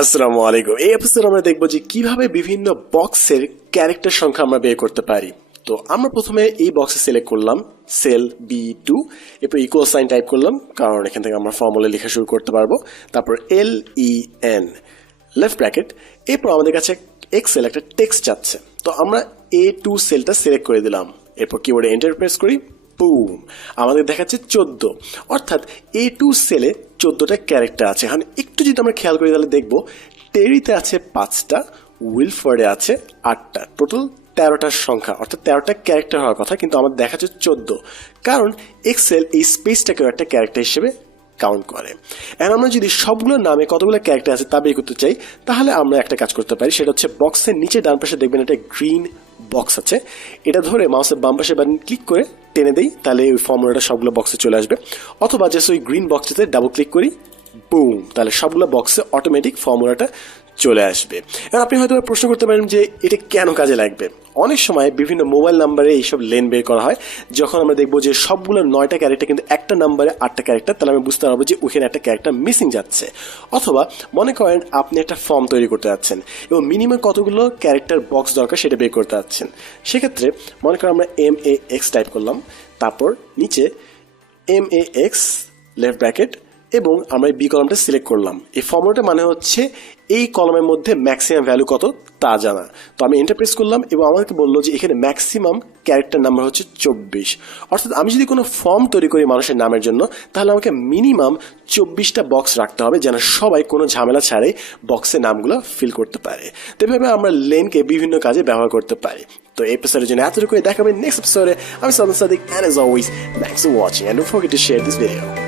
আসসালামু আলাইকুম। এই এপিসোড আমরা দেখব যে কীভাবে বিভিন্ন বক্সের ক্যারেক্টার সংখ্যা আমরা বের করতে পারি। তো আমরা প্রথমে এই বক্সে সিলেক্ট করলাম সেল বি টু এরপর ইকুয়াল সাইন টাইপ করলাম, কারণ এখান থেকে আমরা ফর্মুলা লেখা শুরু করতে পারব। তারপর L E N left bracket এরপর আমাদের কাছে এক্সেল একটা টেক্সট যাচ্ছে। তো আমরা এ টু সেলটা সিলেক্ট করে দিলাম। এরপর কিবোর্ডে এন্টার প্রেস করি। বুম আমাদের দেখাচ্ছে চোদ্দ। অর্থাৎ এ টু সেলে চোদ্দটা ক্যারেক্টার আছে। এখানে একটু যদি আমরা খেয়াল করি, তাহলে দেখব টেরিতে আছে পাঁচটা উইলফোর্ডে আছে আটটা। টোটাল তেরোটার সংখ্যা, অর্থাৎ তেরোটা ক্যারেক্টার হওয়ার কথা, কিন্তু আমাদের দেখাচ্ছে চোদ্দ। কারণ এক্সেল এই স্পেসটাকেও একটা ক্যারেক্টার হিসেবে কাউন্ট করে। এখন আমরা যদি সবগুলো নামে কতগুলো ক্যারেক্টার আছে তা বের করতে চাই, তাহলে আমরা একটা কাজ করতে পারি। সেটা হচ্ছে বক্সের নিচে ডান পাশে দেখবেন একটা গ্রিন বক্স আছে। এটা ধরে মাউসের বাম পাশে বাটন ক্লিক করে টেনে দেই, তাহলে ওই ফর্মুলাটা সবগুলো বক্সে চলে আসবে। অথবা জাস্ট ওই গ্রিন বক্সটাতে ডাবল ক্লিক করি বুম তাহলে সবগুলো বক্সে অটোমেটিক ফর্মুলাটা চলে আসবে। এবার আপনি হয়তো প্রশ্ন করতে পারেন যে এটা কেন কাজে লাগবে? অনেক সময় বিভিন্ন মোবাইল নাম্বারে এইসব লেন বের করা হয়। যখন আমরা দেখব যে সবগুলো নয়টা ক্যারেক্টার কিন্তু একটা নাম্বারে আটটা ক্যারেক্টার তাহলে আমি বুঝতে পারব যে ওখানে একটা ক্যারেক্টার মিসিং যাচ্ছে। অথবা মনে করেন আপনি একটা ফর্ম তৈরি করতে যাচ্ছেন এবং মিনিমাম কতগুলো ক্যারেক্টার বক্স দরকার সেটা বের করতে যাচ্ছেন। সেক্ষেত্রে মনে করেন আমরা এম এ এক্স টাইপ করলাম, তারপর নিচে M A X left bracket এবং আমরা এই বি কলমটা সিলেক্ট করলাম। এই ফর্মুলাটা মানে হচ্ছে এই কলমের মধ্যে ম্যাক্সিমাম ভ্যালু কত তা জানা। তো আমি এন্টারপ্রেস করলাম এবং আমাকে বলল যে এখানে ম্যাক্সিমাম ক্যারেক্টার নাম্বার হচ্ছে চব্বিশ। অর্থাৎ আমি যদি কোনো ফর্ম তৈরি করি মানুষের নামের জন্য, তাহলে আমাকে মিনিমাম চব্বিশটা বক্স রাখতে হবে যেন সবাই কোনো ঝামেলা ছাড়াই বক্সের নামগুলো ফিল করতে পারে। তো এভাবে আমরা লেনকে বিভিন্ন কাজে ব্যবহার করতে পারি। তো এই এপিসোডের জন্য এতটুকু দেখাবেন নেক্সট এপিসোডে আমি Sadiq and as always thanks watching and forget to share this video